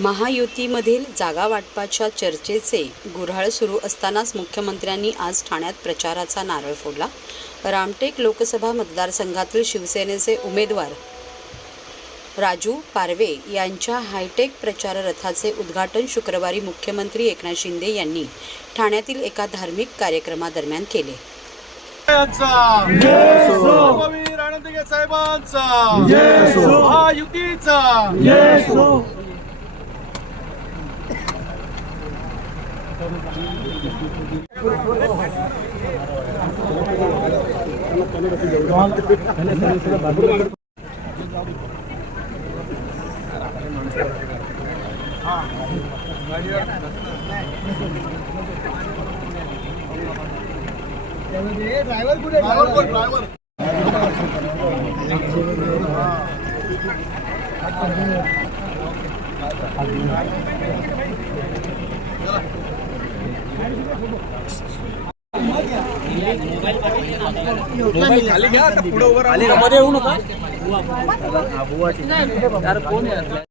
महायुतीमधील जागा वाटपाच्या चर्चेचे गुऱ्हाळ सुरू असतानाच मुख्यमंत्र्यांनी आज ठाण्यात प्रचाराचा नारळ फोडला। रामटेक लोकसभा मतदारसंघातील शिवसेनेचे उमेदवार राजू पारवे यांच्या हायटेक प्रचार रथाचे उद्घाटन शुक्रवारी मुख्यमंत्री एकनाथ शिंदे यांनी ठाण्यातील एका धार्मिक कार्यक्रमादरम्यान केले। ड्राइवर मोबाईल खाली घ्या आता पुढे उभं राहा मध्ये येऊ नका आबुवाची यार कोण आहे